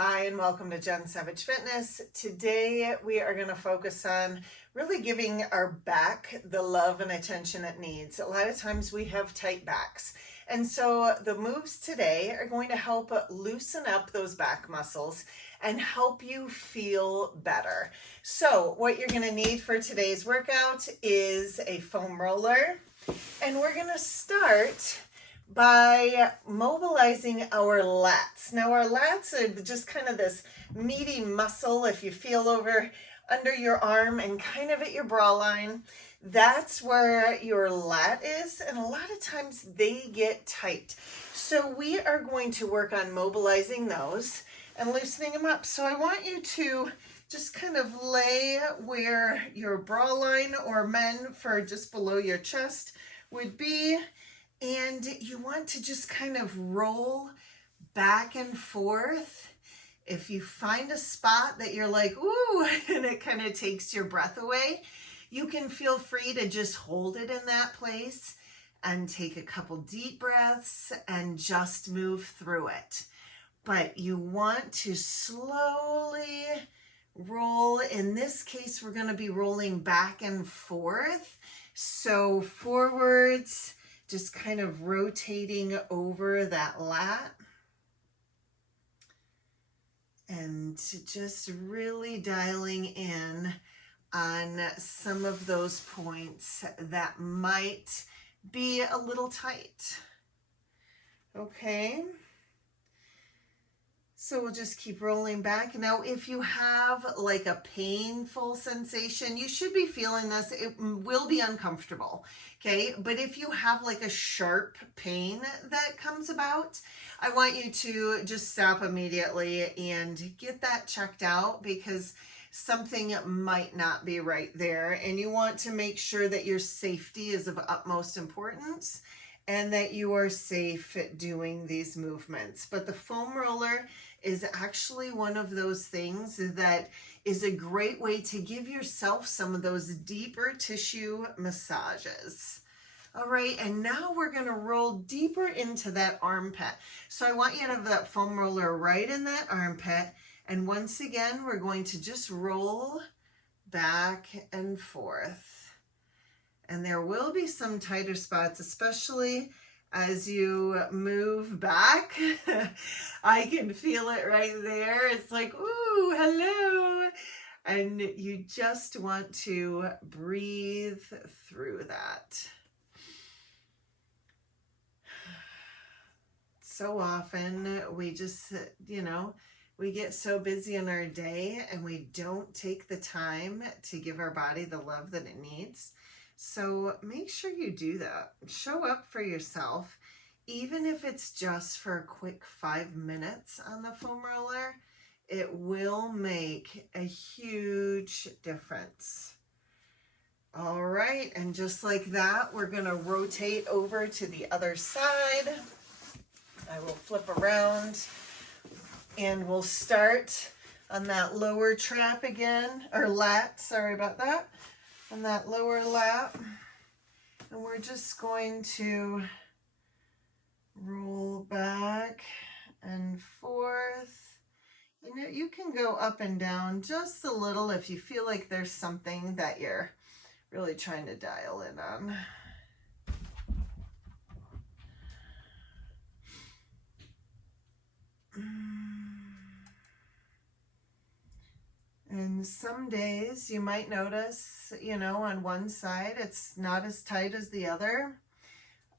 Hi, and welcome to Jen Savage Fitness. Today we are going to focus on really giving our back the love and attention it needs. A lot of times we have tight backs. And so the moves today are going to help loosen up those back muscles and help you feel better. So what you're going to need for today's workout is a foam roller. And we're going to start by mobilizing our lats. Now our lats are just kind of this meaty muscle. If you feel over under your arm and kind of at your bra line, that's where your lat is, and a lot of times they get tight. So we are going to work on mobilizing those and loosening them up. So I want you to just kind of lay where your bra line, or men for just below your chest, would be. And you want to just kind of roll back and forth. If you find a spot that you're like, ooh, and it kind of takes your breath away, you can feel free to just hold it in that place and take a couple deep breaths and just move through it. But you want to slowly roll. In this case, we're going to be rolling back and forth. So forwards, just kind of rotating over that lat, and just really dialing in on some of those points that might be a little tight. Okay. So we'll just keep rolling back. Now, if you have like a painful sensation, you should be feeling this. It will be uncomfortable, okay? But if you have like a sharp pain that comes about, I want you to just stop immediately and get that checked out, because something might not be right there. And you want to make sure that your safety is of utmost importance and that you are safe doing these movements. But the foam roller is actually one of those things that is a great way to give yourself some of those deeper tissue massages. All right, and now we're gonna roll deeper into that armpit. So I want you to have that foam roller right in that armpit. And once again, we're going to just roll back and forth. And there will be some tighter spots, especially as you move back. I can feel it right there. It's like, ooh, hello. And you just want to breathe through that. So often we just, we get so busy in our day and we don't take the time to give our body the love that it needs. So make sure you do that. Show up for yourself, even if it's just for a quick 5 minutes on the foam roller. It will make a huge difference. All right, and just like that, we're gonna rotate over to the other side. I will flip around and we'll start on that lower trap again, or lat, sorry about that. On that lower lat, and we're just going to roll back and forth. You can go up and down just a little if you feel like there's something that you're really trying to dial in on. And some days you might notice, on one side it's not as tight as the other.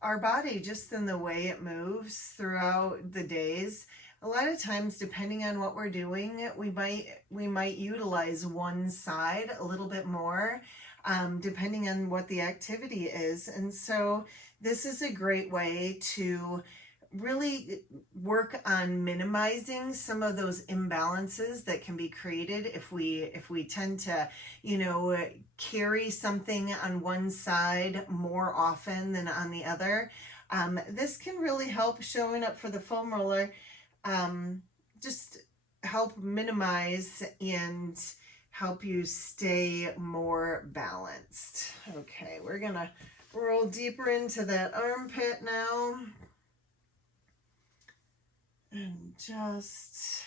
Our body, just in the way it moves throughout the days, a lot of times, depending on what we're doing, we might utilize one side a little bit more, depending on what the activity is. And so this is a great way to really work on minimizing some of those imbalances that can be created if we tend to carry something on one side more often than on the other. This can really help. Showing up for the foam roller just help minimize and help you stay more balanced. Okay, we're gonna roll deeper into that armpit now. And just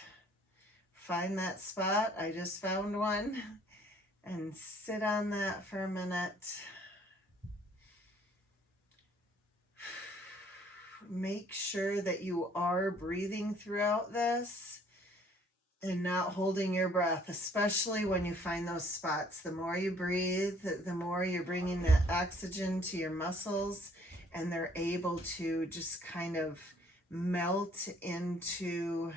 find that spot. I just found one, and sit on that for a minute. Make sure that you are breathing throughout this and not holding your breath, especially when you find those spots. The more you breathe, the more you're bringing that oxygen to your muscles, and they're able to just kind of melt into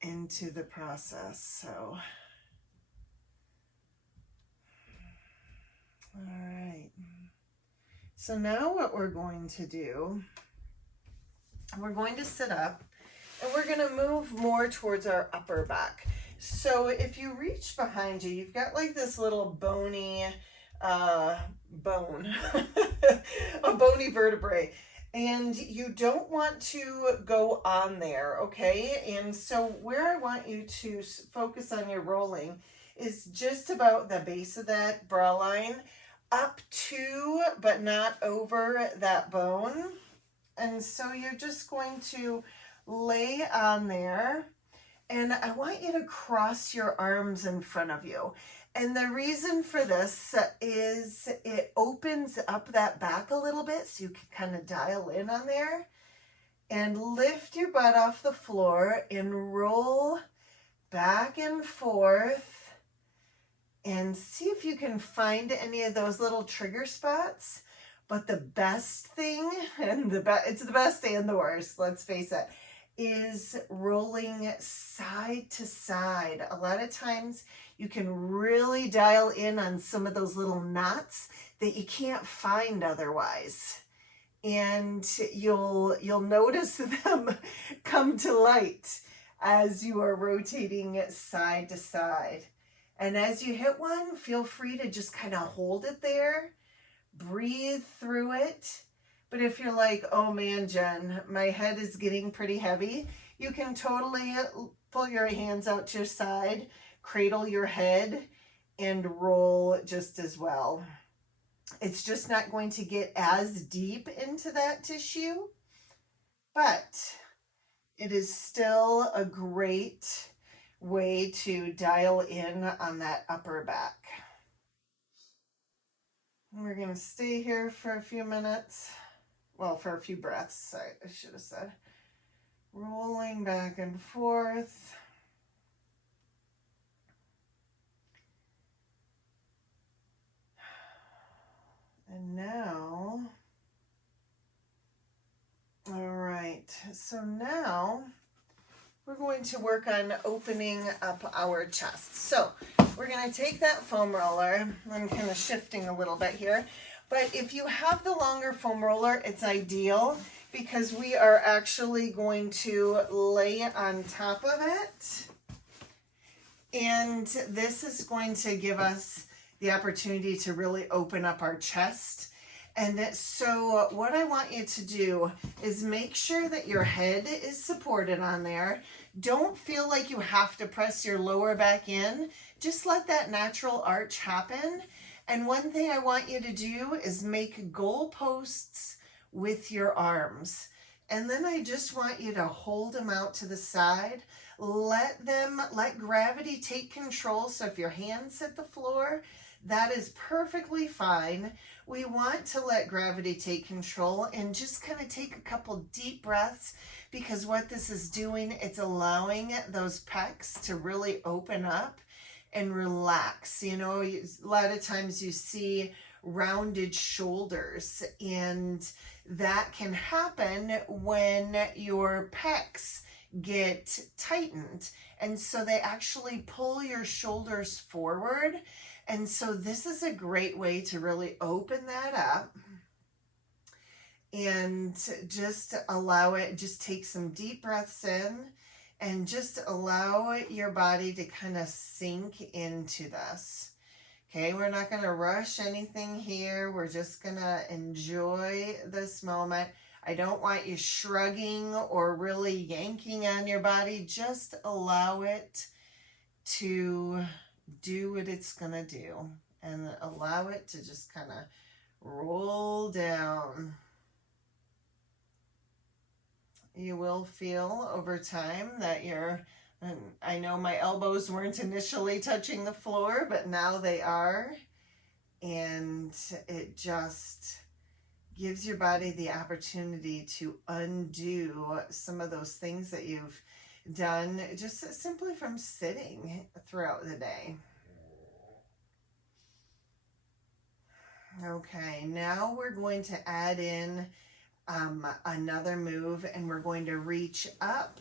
the process. So, all right. So now what we're going to do, we're going to sit up, and we're going to move more towards our upper back. So if you reach behind you, you've got like this little bony bone, a bony vertebrae, and you don't want to go on there, okay? And so where I want you to focus on your rolling is just about the base of that bra line, up to, but not over that bone. And so you're just going to lay on there, and I want you to cross your arms in front of you. And the reason for this is it opens up that back a little bit, so you can kind of dial in on there, and lift your butt off the floor and roll back and forth, and see if you can find any of those little trigger spots. But the best thing, and it's the best and the worst, let's face it, is rolling side to side. A lot of times you can really dial in on some of those little knots that you can't find otherwise. And you'll notice them come to light as you are rotating side to side. And as you hit one, feel free to just kind of hold it there, breathe through it. But if you're like, oh man, Jen, my head is getting pretty heavy, you can totally pull your hands out to your side, cradle your head, and roll just as well. It's just not going to get as deep into that tissue, but it is still a great way to dial in on that upper back. We're going to stay here for a few minutes. Well, for a few breaths, I should have said. Rolling back and forth. And now, all right, so now we're going to work on opening up our chest. So we're going to take that foam roller. I'm kind of shifting a little bit here. But if you have the longer foam roller, it's ideal because we are actually going to lay on top of it. And this is going to give us the opportunity to really open up our chest. And so what I want you to do is make sure that your head is supported on there. Don't feel like you have to press your lower back in. Just let that natural arch happen. And one thing I want you to do is make goalposts with your arms. And then I just want you to hold them out to the side. Let gravity take control. So if your hands hit the floor, that is perfectly fine. We want to let gravity take control and just kind of take a couple deep breaths, because what this is doing, it's allowing those pecs to really open up and relax. You know, a lot of times you see rounded shoulders, and that can happen when your pecs get tightened, and so they actually pull your shoulders forward. And so this is a great way to really open that up and just allow it, just take some deep breaths in and just allow your body to kind of sink into this. Okay, we're not going to rush anything here. We're just going to enjoy this moment. I don't want you shrugging or really yanking on your body. Just allow it to do what it's going to do and allow it to just kind of roll down. You will feel over time that your And I know my elbows weren't initially touching the floor, but now they are. And it just gives your body the opportunity to undo some of those things that you've done just simply from sitting throughout the day. Okay, now we're going to add in another move, and we're going to reach up,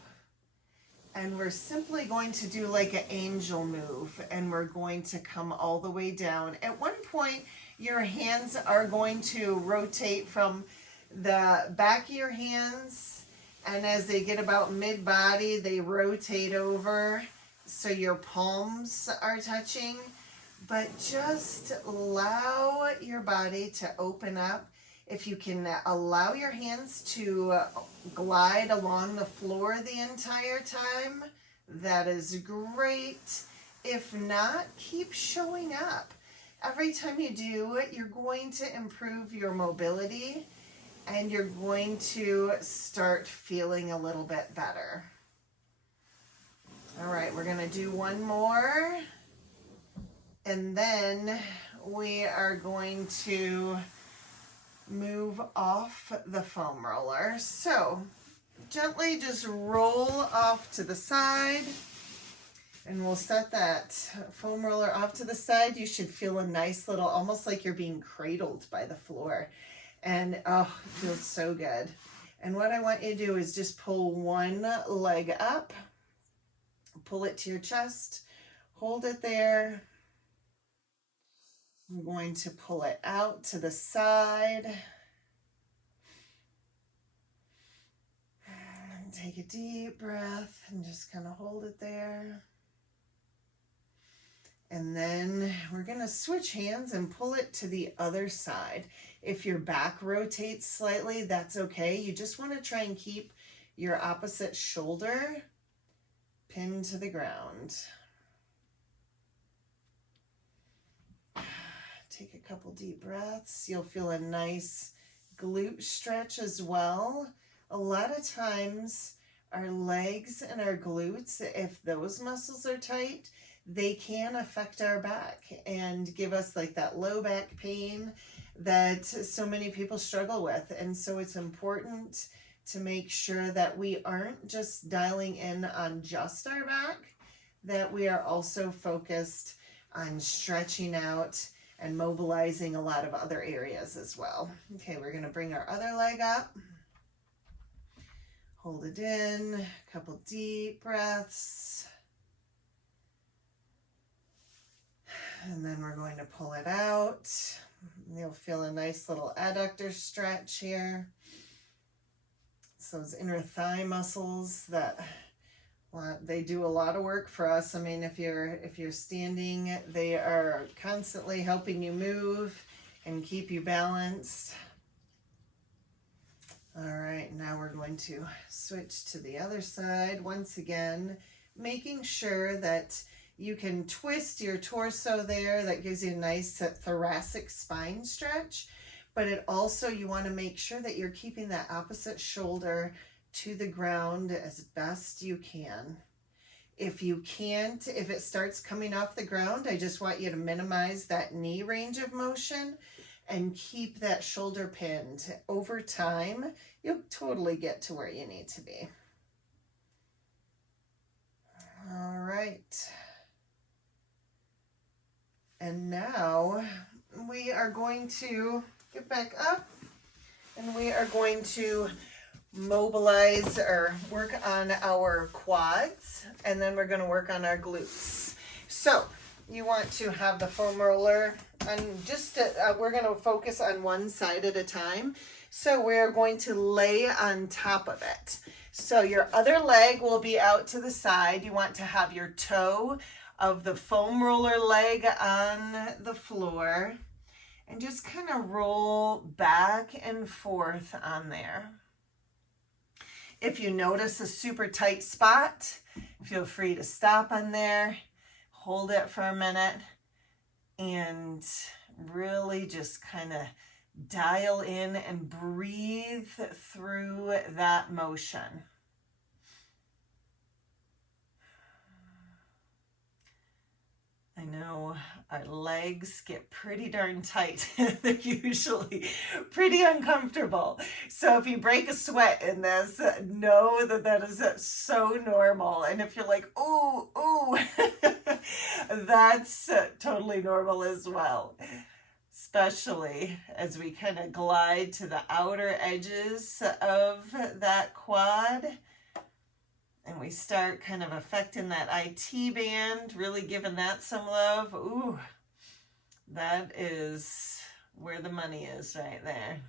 and we're simply going to do like an angel move, and we're going to come all the way down. At one point, your hands are going to rotate from the back of your hands, and as they get about mid-body, they rotate over so your palms are touching. But just allow your body to open up. If you can allow your hands to glide along the floor the entire time, that is great. If not, keep showing up. Every time you do it, you're going to improve your mobility, and you're going to start feeling a little bit better. All right, we're gonna do one more, and then we are going to move off the foam roller. So gently just roll off to the side, and we'll set that foam roller off to the side. You should feel a nice little, almost like you're being cradled by the floor. And oh, it feels so good. And what I want you to do is just pull one leg up, pull it to your chest, hold it there. I'm going to pull it out to the side. And take a deep breath and just kind of hold it there. And then we're going to switch hands and pull it to the other side. If your back rotates slightly, that's okay. You just want to try and keep your opposite shoulder pinned to the ground. Take a couple deep breaths. You'll feel a nice glute stretch as well. A lot of times our legs and our glutes, if those muscles are tight, they can affect our back and give us like that low back pain that so many people struggle with. And so it's important to make sure that we aren't just dialing in on just our back, that we are also focused on stretching out and mobilizing a lot of other areas as well. Okay, we're gonna bring our other leg up. Hold it in, a couple deep breaths. And then we're going to pull it out. You'll feel a nice little adductor stretch here. So those inner thigh muscles that, well, they do a lot of work for us. I mean, if you're standing, they are constantly helping you move and keep you balanced. All right, now we're going to switch to the other side. Once again, making sure that you can twist your torso there. That gives you a nice thoracic spine stretch. But it also, you want to make sure that you're keeping that opposite shoulder to the ground as best you can. If you can't, if it starts coming off the ground, I just want you to minimize that knee range of motion and keep that shoulder pinned. Over time, you'll totally get to where you need to be. All right. And now we are going to get back up, and we are going to mobilize or work on our quads, and then we're going to work on our glutes. So you want to have the foam roller, and just we're going to focus on one side at a time. So we're going to lay on top of it. So your other leg will be out to the side. You want to have your toe of the foam roller leg on the floor, and just kind of roll back and forth on there. If you notice a super tight spot, feel free to stop on there, hold it for a minute, and really just kind of dial in and breathe through that motion. our legs get pretty darn tight. They're usually pretty uncomfortable. So if you break a sweat in this, know that that is so normal. And if you're like, ooh, ooh, that's totally normal as well. Especially as we kind of glide to the outer edges of that quad. And we start kind of affecting that IT band, really giving that some love. Ooh, that is where the money is right there.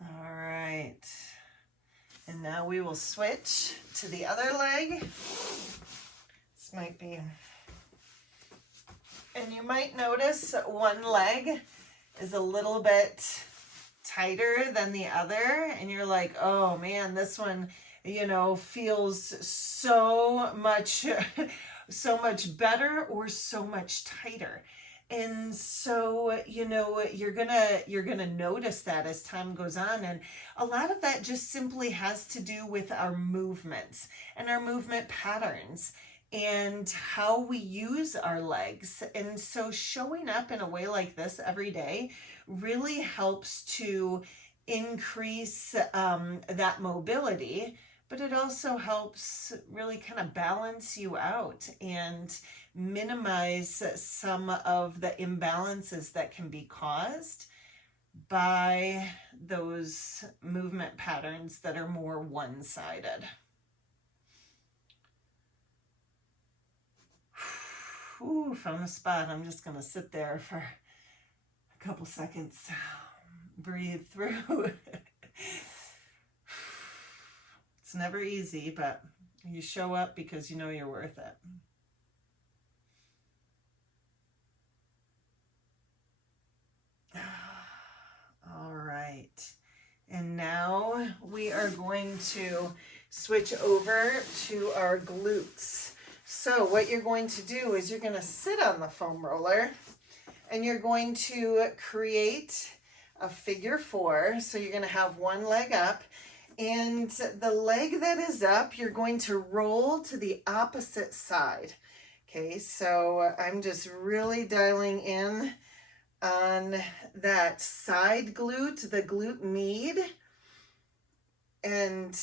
All right. And now we will switch to the other leg. This might be... And you might notice one leg is a little bit tighter than the other. And you're like, oh man, this one, you know, feels so much better or so much tighter. And so, you know, you're gonna notice that as time goes on. And a lot of that just simply has to do with our movements and our movement patterns and how we use our legs. And so showing up in a way like this every day really helps to increase that mobility, but it also helps really kind of balance you out and minimize some of the imbalances that can be caused by those movement patterns that are more one-sided. Ooh, from the spot, I'm just going to sit there for a couple seconds. Breathe through. It's never easy, but you show up because you know you're worth it. All right. And now we are going to switch over to our glutes. So what you're going to do is you're going to sit on the foam roller and you're going to create a figure 4. So you're going to have one leg up, and the leg that is up, you're going to roll to the opposite side. Okay, so I'm just really dialing in on that side glute, the glute med. And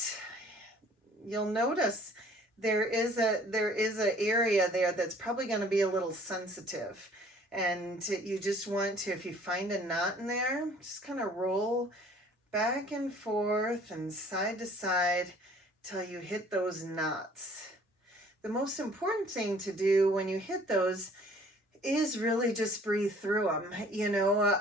you'll notice there is an area there that's probably going to be a little sensitive, and you just want to, if you find a knot in there, just kind of roll back and forth and side to side till you hit those knots. The most important thing to do when you hit those is really just breathe through them. You know,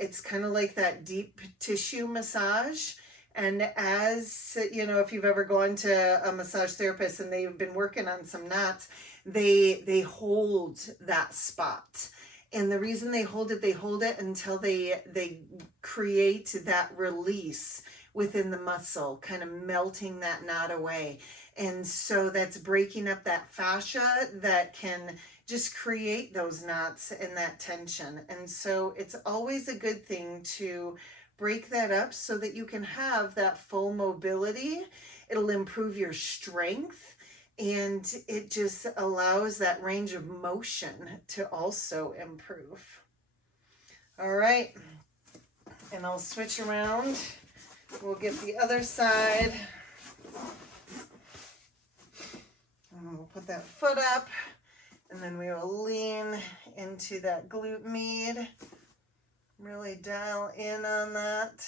it's kind of like that deep tissue massage. And as you know, if you've ever gone to a massage therapist and they've been working on some knots, they hold that spot. And the reason they hold it until they create that release within the muscle, kind of melting that knot away. And so that's breaking up that fascia that can just create those knots and that tension. And so it's always a good thing to break that up so that you can have that full mobility. It'll improve your strength, and it just allows that range of motion to also improve. All right, and I'll switch around. We'll get the other side. And we'll put that foot up, and then we will lean into that glute med. Really dial in on that.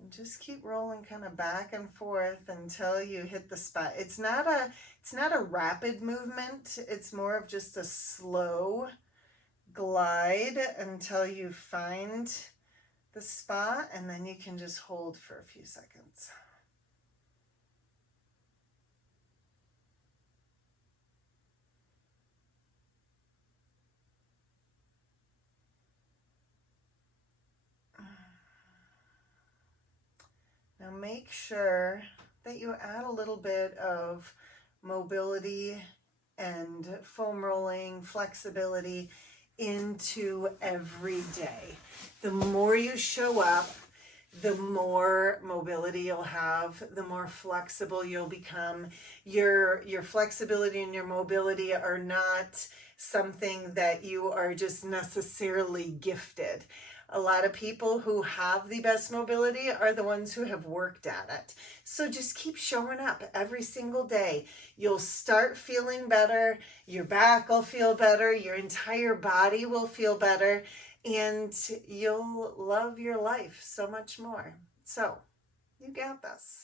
And just keep rolling kind of back and forth until you hit the spot. It's not a rapid movement. It's more of just a slow glide until you find the spot, and then you can just hold for a few seconds. Now make sure that you add a little bit of mobility and foam rolling, flexibility into every day. The more you show up, the more mobility you'll have, the more flexible you'll become. Your flexibility and your mobility are not something that you are just necessarily gifted. A lot of people who have the best mobility are the ones who have worked at it. So just keep showing up every single day. You'll start feeling better. Your back will feel better. Your entire body will feel better. And you'll love your life so much more. So, you got this.